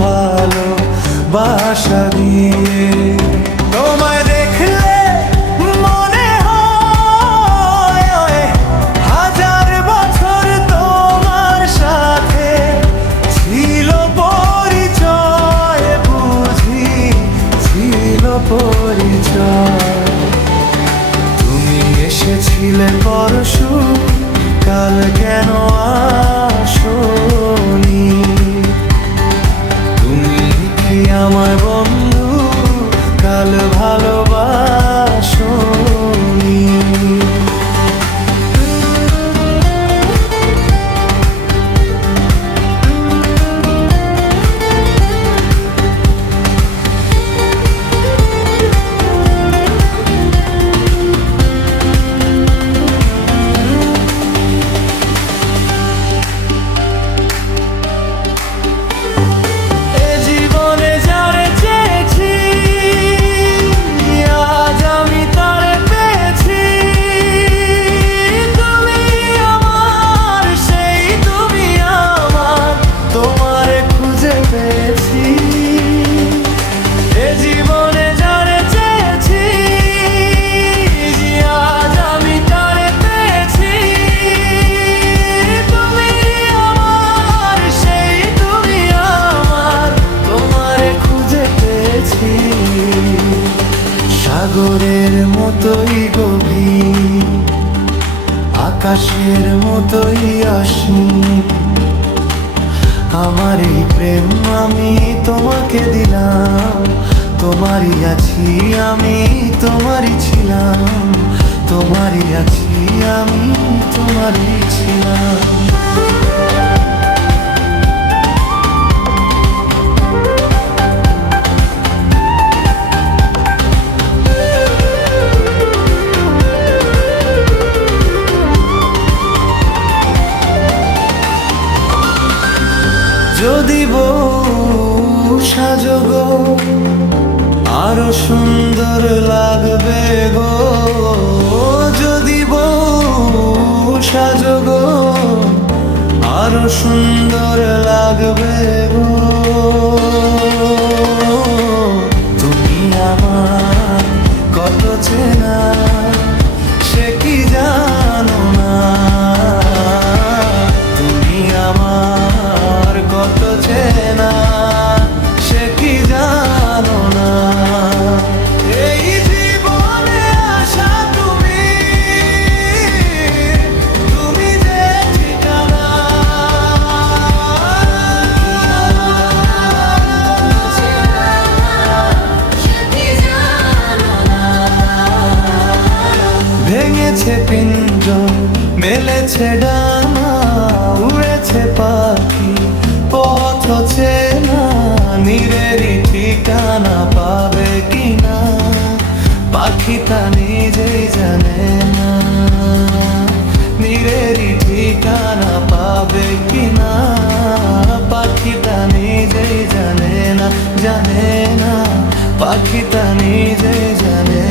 ভালো বাসা দিয়ে। তোমায় দেখলে মনে হয় হাজার বছর তোমার সাথে ছিল পরিচয়, বুঝি ছিল পরিচয়। তুমি এসেছিলে পরশু, কাল কেন আসোনি? তুমি কি আমার বন্ধু, কাল ভালোবাসোনি? সাগরের মতোই গভীর, আকাশের মতোই অসীম, আমার এই প্রেম আমি তোমাকে দিলাম। তোমারই আছি আমি, তোমারই ছিলাম, তোমারই আছি আমি, তোমারই ছিলাম। যদি বউ সাজো গো, আরো সুন্দর লাগবে গো। যদি বউ সাজো গো, আরো সুন্দর লাগবে গো। তুমি আমার কত চেনা, সে কি জানো না? তুমি আমার কত চেনা, সে কি জানো না? এই জীবনে আসা তুমি, তুমি যে ঠিকানা, ভেঙেছে পিঞ্জর, মেলেছে ডানা, উড়েছে পাখি পথ চেনা, নীরেরই ঠিকানা পাবে কিনা পাখি তা নিজেই জানে না। নীরেরই ঠিকানা পাবে কিনা পাখি তা নিজেই জানে না, জানে না, পাখি তা নিজেই জানে